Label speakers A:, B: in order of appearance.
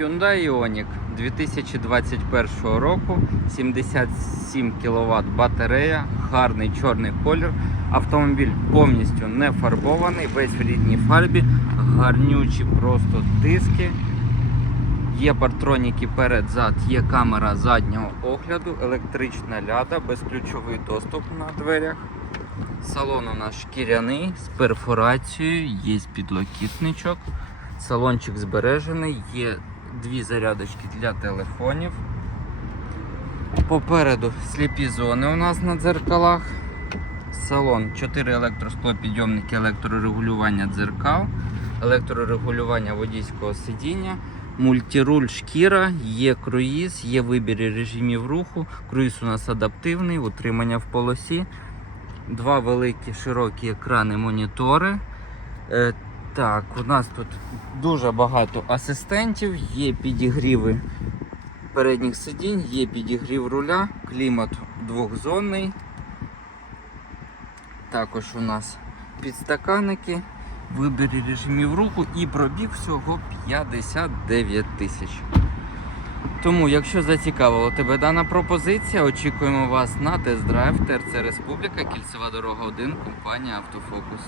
A: Hyundai Ioniq 2021 року, 77 кВт батарея, гарний чорний колір. Автомобіль повністю не фарбований, весь в рідній фарбі, гарнючі просто диски. Є партроніки перед-зад, є камера заднього огляду, електрична ляда, безключовий доступ на дверях. Салон у нас шкіряний з перфорацією, є підлокітничок. Салончик збережений, є дві зарядочки для телефонів. Попереду сліпі зони у нас на дзеркалах. Салон 4 електросклопідйомники, електрорегулювання дзеркал, електрорегулювання водійського сидіння, мультируль шкіра, є круїз, є вибір режимів руху. Круїз у нас адаптивний, утримання в полосі. Два великі широкі екрани монітори. Так, у нас тут дуже багато асистентів, є підігріви передніх сидінь, є підігрів руля, клімат двохзонний. Також у нас підстаканники, вибір режимів руху і пробіг всього 59 тисяч. Тому, якщо зацікавила тебе дана пропозиція, очікуємо вас на тест-драйв ТРЦ Республіка, Кільцева дорога 1, компанія Автофокус.